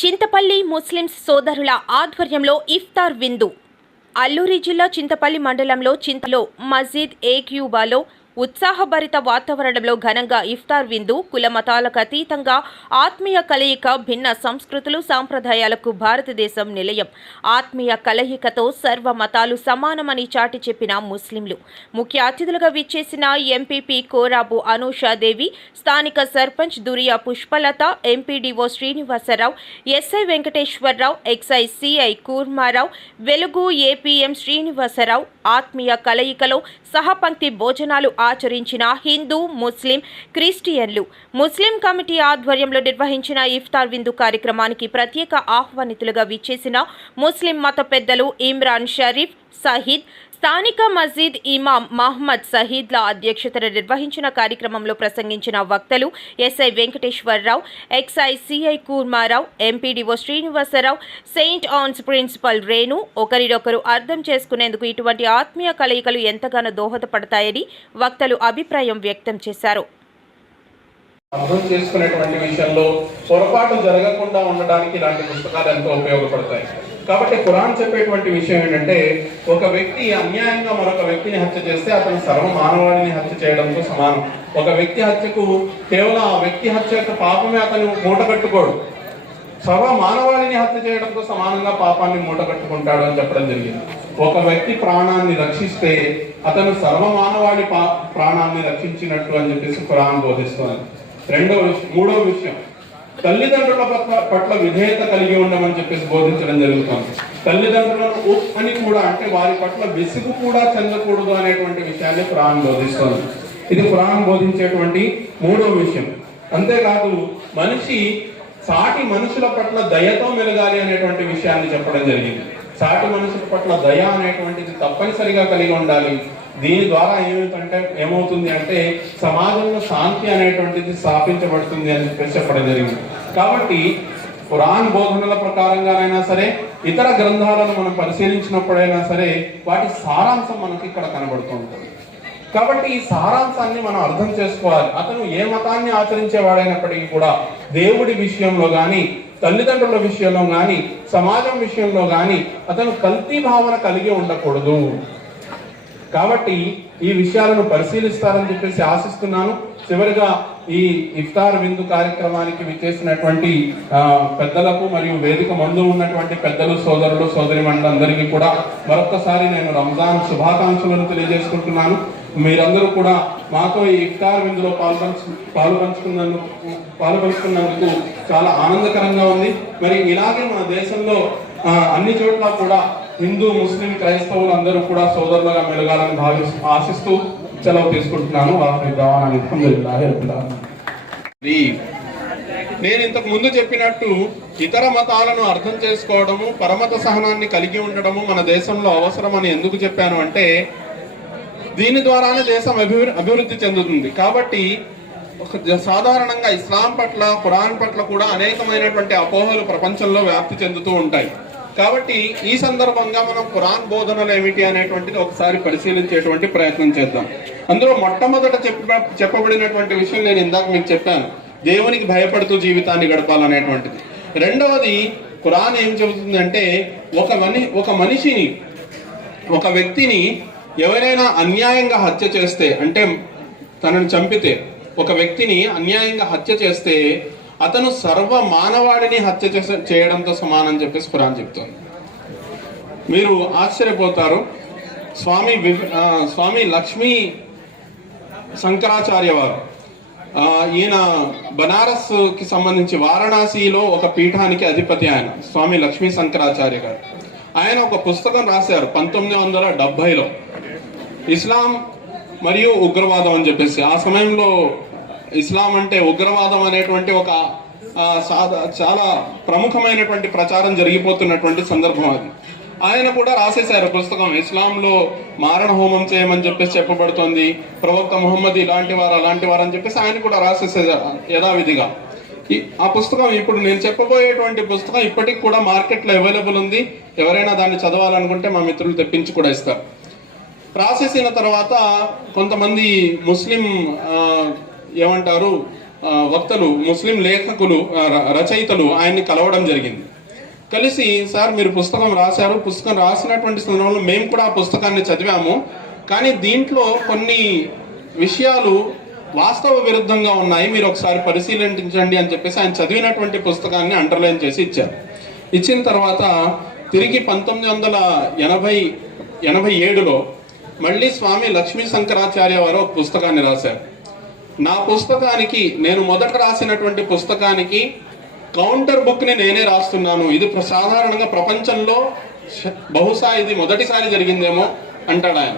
Chintapalli Muslims సోదరుల ఆధ్వర్యంలో ఇఫ్తార్ విందు. అల్లూరి జిల్లా చింతపల్లి మండలంలో చింతలో మజీద్ ఏ క్యూబాలో ఉత్సాహభరిత వాతావరణంలో ఘనంగా ఇఫ్తార్ విందు కుల మతాలకు అతీతంగా ఆత్మీయ కలయిక భిన్న సంస్కృతులు సాంప్రదాయాలకు భారతదేశం నిలయం. ఆత్మీయ కలయికతో సర్వ మతాలు సమానమని చాటి చెప్పిన ముస్లింలు. ముఖ్య అతిథులుగా విచ్చేసిన ఎంపీపీ కోరాబు అనూషాదేవి స్థానిక sarpanch Duriya Pushpalatha MPDO Srinivasarao SI Venkateswararao excise CI Kurmarao Velugu APM Srinivasarao ఆత్మీయ కలయికలో సహపంక్తి భోజనాలు ఆచరించిన హిందూ ముస్లిం క్రిస్టియన్లు. ముస్లిం కమిటీ ఆధ్వర్యంలో నిర్వహించిన ఇఫ్తార్ విందు కార్యక్రమానికి ప్రత్యేక ఆహ్వానితులుగా విచ్చేసిన ముస్లిం మత పెద్దలు ఇమ్రాన్ షరీఫ్ సహీద్ స్థానిక మస్జిద్ ఇమాం మహమ్మద్ సహీద్ల అధ్యక్షతన నిర్వహించిన కార్యక్రమంలో ప్రసంగించిన వక్తలు SI Venkateswararao excise CI Kurmarao MPDO Srinivasarao Saint Ann's principal Renu ఒకరినొకరు అర్థం చేసుకునేందుకు ఇటువంటి ఆత్మీయ కలయికలు ఎంతగానో దోహదపడతాయని వక్తలు అభిప్రాయం వ్యక్తం చేశారు. అర్థం చేసుకునేటువంటి విషయంలో పొరపాటు జరగకుండా ఉండడానికి ఇలాంటి పుస్తకాలు ఎంతో ఉపయోగపడతాయి. కాబట్టి ఖురాన్ చెప్పేటువంటి విషయం ఏంటంటే ఒక వ్యక్తి అన్యాయంగా మరొక వ్యక్తిని హత్య చేస్తే అతను సర్వ మానవాళిని హత్య చేయడంతో సమానం. ఒక వ్యక్తి హత్యకు కేవలం ఆ వ్యక్తి హత్య యొక్క పాపమే అతను మూట కట్టుకోడు సర్వ మానవాళిని హత్య చేయడంతో సమానంగా పాపాన్ని మూట కట్టుకుంటాడు అని చెప్పడం జరిగింది. ఒక వ్యక్తి ప్రాణాన్ని రక్షిస్తే అతను సర్వ మానవాళి పా- ప్రాణాన్ని రక్షించినట్టు అని చెప్పేసి ఖురాన్ బోధిస్తుంది రెండో విషయం మూడో విషయం. తల్లిదండ్రుల పట్ల పట్ల విధేయత కలిగి ఉండమని చెప్పేసి బోధించడం జరుగుతుంది. తల్లిదండ్రులను ఉప్ అని కూడా అంటే వారి పట్ల విసుగు కూడా చెందకూడదు అనేటువంటి విషయాన్ని ప్రాణం బోధిస్తుంది. ఇది ప్రాణం బోధించేటువంటి మూడో విషయం. అంతేకాదు మనిషి సాటి మనుషుల పట్ల దయతో మెలగాలి అనేటువంటి విషయాన్ని చెప్పడం జరిగింది. సాటి మనుషుల పట్ల దయ అనేటువంటిది తప్పనిసరిగా కలిగి ఉండాలి. దీని ద్వారా ఏమిటంటే ఏమవుతుంది అంటే సమాజంలో శాంతి అనేటువంటిది స్థాపించబడుతుంది అని చెప్పేసి చెప్పడం జరిగింది. కాబట్టి ఖురాన్ బోధనల ప్రకారంగానైనా సరే ఇతర గ్రంథాలను మనం పరిశీలించినప్పుడైనా సరే వాటి సారాంశం మనకి ఇక్కడ కనబడుతూ ఉంటుంది. కాబట్టి ఈ సారాంశాన్ని మనం అర్థం చేసుకోవాలి. అతను ఏ మతాన్ని ఆచరించేవాడైనప్పటికీ కూడా దేవుడి విషయంలో కానీ తల్లిదండ్రుల విషయంలో కానీ సమాజం విషయంలో కానీ అతను కల్తీ భావన కలిగి ఉండకూడదు. కాబట్టి ఈ విషయాలను పరిశీలిస్తారని చెప్పేసి ఆశిస్తున్నాను. చివరిగా ఈ ఇఫ్తార్ విందు కార్యక్రమానికి విచ్చేసినటువంటి పెద్దలకు మరియు వేదిక ముందు ఉన్నటువంటి పెద్దలు సోదరులు సోదరి మండలందరికీ కూడా మరొకసారి నేను రంజాన్ శుభాకాంక్షలను తెలియజేసుకుంటున్నాను. మీరందరూ కూడా మాతో ఈ ఇఫ్తార్ విందులో పాల్పంచు పాల్పంచుకున్నందుకు పాల్పంచుకున్నందుకు చాలా ఆనందకరంగా ఉంది. మరి ఇలాగే మన దేశంలో అన్ని చోట్ల కూడా హిందూ ముస్లిం క్రైస్తవులు అందరూ కూడా సోదరులుగా మెలగాలని భావిస్తూ ఆశిస్తూ సెలవు తీసుకుంటున్నాను. నేను ఇంతకు ముందు చెప్పినట్టు ఇతర మతాలను అర్థం చేసుకోవడము పరమత సహనాన్ని కలిగి ఉండడము మన దేశంలో అవసరమని ఎందుకు చెప్పాను అంటే దీని ద్వారానే దేశం అభివృ అభివృద్ధి చెందుతుంది. కాబట్టి ఒక జ- సాధారణంగా ఇస్లాం పట్ల ఖురాన్ పట్ల కూడా అనేకమైనటువంటి అపోహలు ప్రపంచంలో వ్యాప్తి చెందుతూ ఉంటాయి. కాబట్టి ఈ సందర్భంగా మనం ఖురాన్ బోధనలు ఏమిటి అనేటువంటిది ఒకసారి పరిశీలించేటువంటి ప్రయత్నం చేద్దాం. అందులో మొట్టమొదట చెప్ప చెప్పబడినటువంటి విషయం నేను ఇందాక మీకు చెప్పాను. దేవునికి భయపడుతూ జీవితాన్ని గడపాలనేటువంటిది. రెండవది ఖురాన్ ఏం చెబుతుందంటే ఒక మని ఒక మనిషిని ఒక వ్యక్తిని ఎవరైనా అన్యాయంగా హత్య చేస్తే అంటే తనను చంపితే ఒక వ్యక్తిని అన్యాయంగా హత్య చేస్తే అతను సర్వ మానవాడిని హత్య చేసే- చేయడంతో సమానం చెప్పేసి ఖురాన్ చెప్తుంది. మీరు ఆశ్చర్యపోతారు. స్వామి స్వామి లక్ష్మీ శంకరాచార్య వారు ఈయన బనారస్కి సంబంధించి వారణాసిలో ఒక పీఠానికి అధిపతి ఆయన స్వామి లక్ష్మీ శంకరాచార్య గారు. ఆయన ఒక పుస్తకం రాశారు పంతొమ్మిది వందల డెబ్బైలో ఇస్లాం మరియు ఉగ్రవాదం అని చెప్పేసి ఆ సమయంలో ఇస్లాం అంటే ఉగ్రవాదం అనేటువంటి ఒక ఆ, చాలా ప్రముఖమైనటువంటి ప్రచారం జరిగిపోతున్నటువంటి సందర్భం అది. ఆయన కూడా రాసేశారు పుస్తకం ఇస్లాంలో మారణ హోమం చేయమని చెప్పేసి చెప్పబడుతోంది ప్రవక్త ముహమ్మద్ ఇలాంటి వారు అలాంటి వారు అని చెప్పేసి ఆయన కూడా రాసేసారు యథావిధిగా. ఆ పుస్తకం ఇప్పుడు నేను చెప్పబోయేటువంటి పుస్తకం ఇప్పటికి కూడా మార్కెట్లో అవైలబుల్ ఉంది ఎవరైనా దాన్ని చదవాలనుకుంటే మా మిత్రులు తెప్పించి కూడా ఇస్తారు. రాసేసిన తర్వాత కొంతమంది ముస్లిం ఏమంటారు? వక్తలు ముస్లిం లేఖకులు రచయితలు ఆయన్ని కలవడం జరిగింది. కలిసి సార్ మీరు పుస్తకం రాశారు. పుస్తకం రాసినటువంటి సందర్భంలో మేము కూడా ఆ పుస్తకాన్ని చదివాము. కానీ దీంట్లో కొన్ని విషయాలు వాస్తవ విరుద్ధంగా ఉన్నాయి. మీరు ఒకసారి పరిశీలించండి అని చెప్పేసి ఆయన చదివినటువంటి పుస్తకాన్ని అండర్లైన్ చేసి ఇచ్చారు. ఇచ్చిన తర్వాత తిరిగి పంతొమ్మిది వందల ఎనభై ఎనభై ఏడులో మళ్ళీ స్వామి లక్ష్మీ శంకరాచార్య వారు ఒక పుస్తకాన్ని రాశారు. నా పుస్తకానికి నేను మొదట రాసినటువంటి పుస్తకానికి కౌంటర్ బుక్ని నేనే రాస్తున్నాను. ఇది సాధారణంగా ప్రపంచంలో బహుశా ఇది మొదటిసారి జరిగిందేమో అంటాడు ఆయన.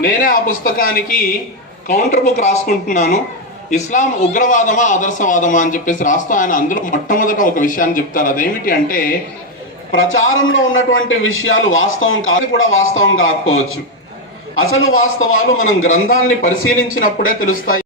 నేనే ఆ పుస్తకానికి కౌంటర్ బుక్ రాసుకుంటున్నాను. ఇస్లాం ఉగ్రవాదమా ఆదర్శవాదమా అని చెప్పేసి రాస్తూ ఆయన అందులో మొట్టమొదట ఒక విషయాన్ని చెప్తారు. అదేమిటి అంటే ప్రచారంలో ఉన్నటువంటి విషయాలు వాస్తవం కాదు కూడా వాస్తవం కాకపోవచ్చు. అసలు వాస్తవాలు మనం గ్రంథాన్ని పరిశీలించినప్పుడే తెలుస్తాయి.